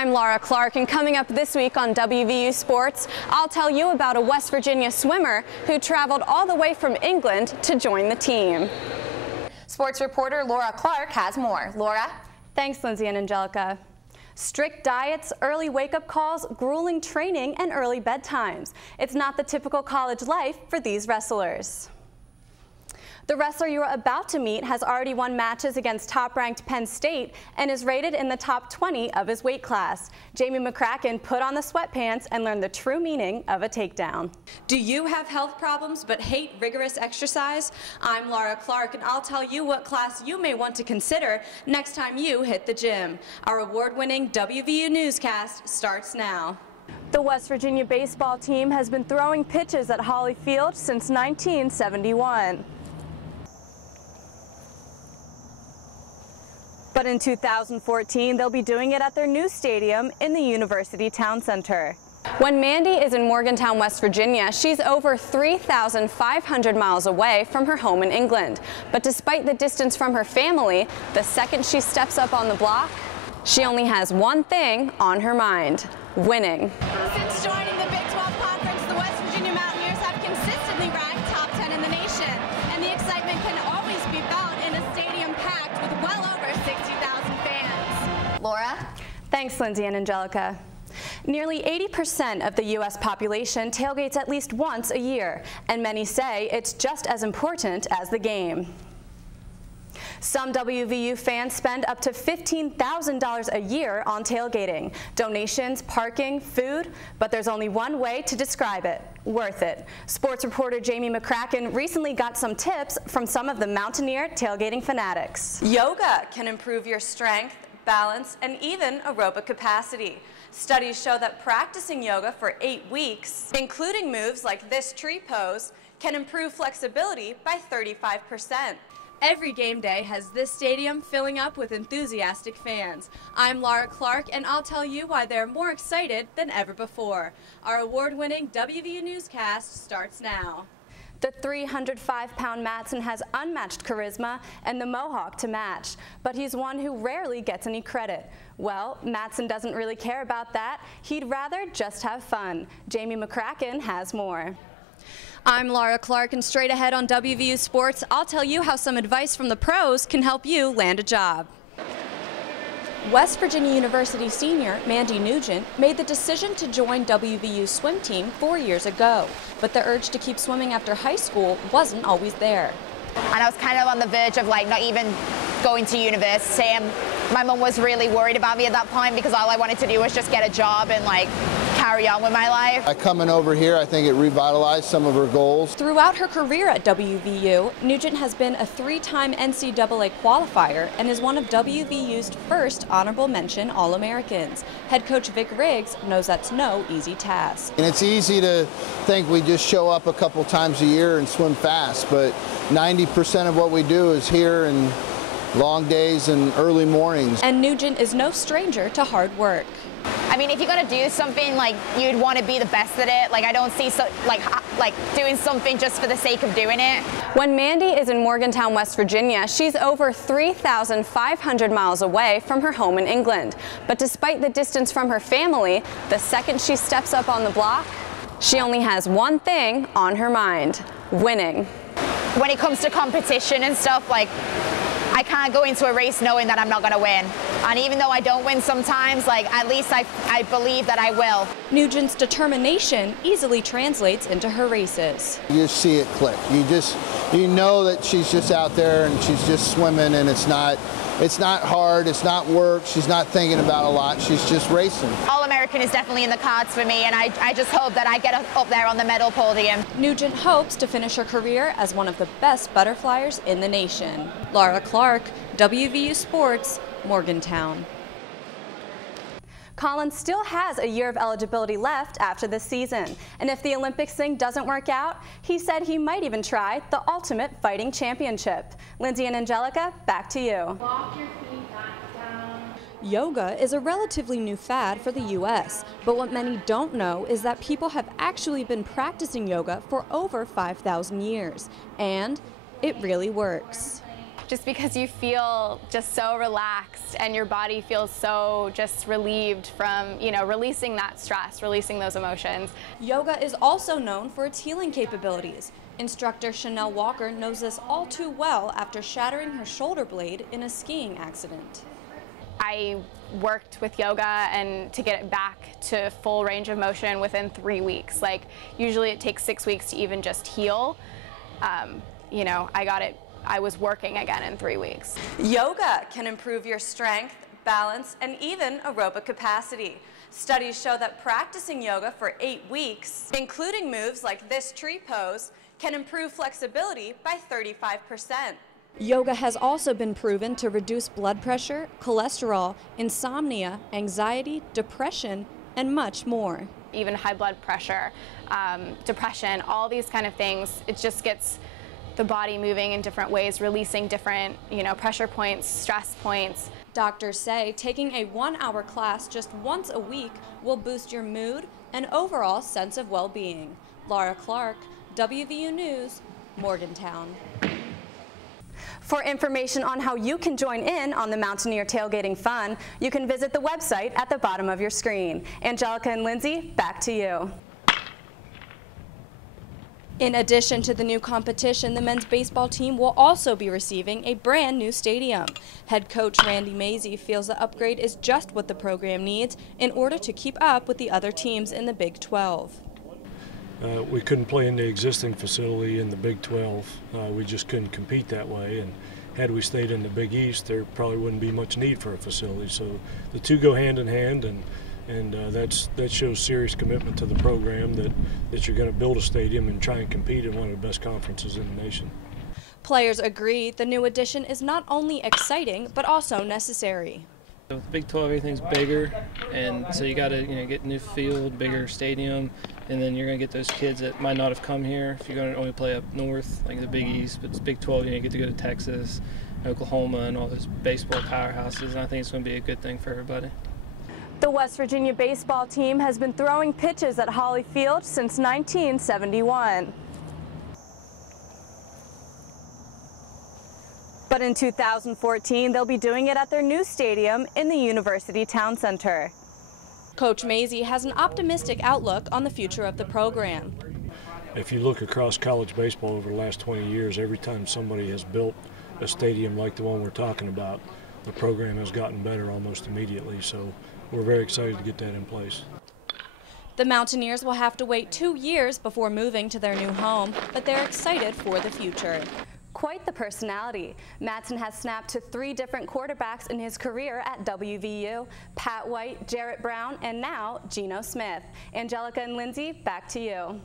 I'm Laura Clark, and coming up this week on WVU Sports, I'll tell you about a West Virginia swimmer who traveled all the way from England to join the team. Sports reporter Laura Clark has more. Laura? Thanks, Lindsay and Angelica. Strict diets, early wake-up calls, grueling training, and early bedtimes. It's not the typical college life for these wrestlers. The wrestler you are about to meet has already won matches against top-ranked Penn State and is rated in the top 20 of his weight class. Jamie McCracken put on the sweatpants and learned the true meaning of a takedown. Do you have health problems but hate rigorous exercise? I'm Laura Clark, and I'll tell you what class you may want to consider next time you hit the gym. Our award-winning WVU newscast starts now. The West Virginia baseball team has been throwing pitches at Holly Field since 1971. But in 2014, they'll be doing it at their new stadium in the University Town Center. When Mandy is in Morgantown, West Virginia, she's over 3,500 miles away from her home in England. But despite the distance from her family, the second she steps up on the block, she only has one thing on her mind: winning. Since joining the Big 12 Conference, the West Virginia Mountaineers have consistently ranked top 10 in the nation, and the excitement can always be felt in a stadium packed with well over 60,000 fans. Laura? Thanks, Lindsay and Angelica. Nearly 80% of the U.S. population tailgates at least once a year, and many say it's just as important as the game. Some WVU fans spend up to $15,000 a year on tailgating, donations, parking, food, but there's only one way to describe it: worth it. Sports reporter Jamie McCracken recently got some tips from some of the Mountaineer tailgating fanatics. Yoga can improve your strength, balance, and even aerobic capacity. Studies show that practicing yoga for 8 weeks, including moves like this tree pose, can improve flexibility by 35%. Every game day has this stadium filling up with enthusiastic fans. I'm Laura Clark, and I'll tell you why they're more excited than ever before. Our award-winning WVU newscast starts now. The 305-pound Matson has unmatched charisma and the mohawk to match, but he's one who rarely gets any credit. Well, Matson doesn't really care about that. He'd rather just have fun. Jamie McCracken has more. I'm Laura Clark, and straight ahead on WVU Sports, I'll tell you how some advice from the pros can help you land a job. West Virginia University senior Mandy Nugent made the decision to join WVU's swim team 4 years ago, but the urge to keep swimming after high school wasn't always there. And I was kind of on the verge of not even going to university, and my mum was really worried about me at that point because all I wanted to do was just get a job and carry on with my life. Coming over here, I think it revitalized some of her goals. Throughout her career at WVU, Nugent has been a 3-time NCAA qualifier and is one of WVU's first honorable mention All-Americans. Head coach Vic Riggs knows that's no easy task. And it's easy to think we just show up a couple times a year and swim fast, but 90% of what we do is here and long days and early mornings. And Nugent is no stranger to hard work. I mean, if you're going to do something, you'd want to be the best at it. I don't see doing something just for the sake of doing it. When Mandy is in Morgantown, West Virginia, she's over 3,500 miles away from her home in England. But despite the distance from her family, the second she steps up on the block, she only has one thing on her mind: winning. When it comes to competition and stuff, I can't go into a race knowing that I'm not going to win. And even though I don't win sometimes, at least I believe that I will. Nugent's determination easily translates into her races. You just see it click. You know that she's just out there and she's just swimming, and it's not hard, it's not work, she's not thinking about a lot, she's just racing. All-American is definitely in the cards for me, and I just hope that I get up there on the medal podium. Nugent hopes to finish her career as one of the best butterflyers in the nation. Laura Clark, WVU Sports, Morgantown. Collins still has a year of eligibility left after this season, and if the Olympics thing doesn't work out, he said he might even try the Ultimate Fighting Championship. Lindsay and Angelica, back to you. Walk your feet back down. Yoga is a relatively new fad for the U.S., but what many don't know is that people have actually been practicing yoga for over 5,000 years, and it really works. just because you feel just so relaxed and your body feels so just relieved from, releasing that stress, releasing those emotions. Yoga is also known for its healing capabilities. Instructor Chanel Walker knows this all too well after shattering her shoulder blade in a skiing accident. I worked with yoga and to get it back to full range of motion within 3 weeks. Like, usually it takes 6 weeks to even just heal. I was working again in 3 weeks. Yoga can improve your strength, balance, and even aerobic capacity. Studies show that practicing yoga for 8 weeks, including moves like this tree pose, can improve flexibility by 35%. Yoga has also been proven to reduce blood pressure, cholesterol, insomnia, anxiety, depression, and much more. Even high blood pressure, depression, all these kind of things, it just gets the body moving in different ways, releasing different, pressure points, stress points. Doctors say taking a 1-hour class just once a week will boost your mood and overall sense of well-being. Laura Clark, WVU News, Morgantown. For information on how you can join in on the Mountaineer tailgating fun, you can visit the website at the bottom of your screen. Angelica and Lindsay, back to you. In addition to the new competition, the men's baseball team will also be receiving a brand new stadium. Head coach Randy Mazey feels the upgrade is just what the program needs in order to keep up with the other teams in the Big 12. We couldn't play in the existing facility in the Big 12. We just couldn't compete that way, and had we stayed in the Big East, there probably wouldn't be much need for a facility. So the two go hand in hand, and that shows serious commitment to the program that you're going to build a stadium and try and compete in one of the best conferences in the nation. Players agree the new addition is not only exciting but also necessary. With Big 12, everything's bigger, and so you got to get a new field, bigger stadium, and then you're going to get those kids that might not have come here if you're going to only play up north, like the Big East. But it's Big 12, you get to go to Texas, Oklahoma, and all those baseball powerhouses, and I think it's going to be a good thing for everybody. The West Virginia baseball team has been throwing pitches at Holly Field since 1971. But in 2014, they'll be doing it at their new stadium in the University Town Center. Coach Mazey has an optimistic outlook on the future of the program. If you look across college baseball over the last 20 years, every time somebody has built a stadium like the one we're talking about, the program has gotten better almost immediately. So we're very excited to get that in place. The Mountaineers will have to wait 2 years before moving to their new home, but they're excited for the future. Quite the personality. Madsen has snapped to 3 different quarterbacks in his career at WVU: Pat White, Jarrett Brown, and now Geno Smith. Angelica and Lindsay, back to you.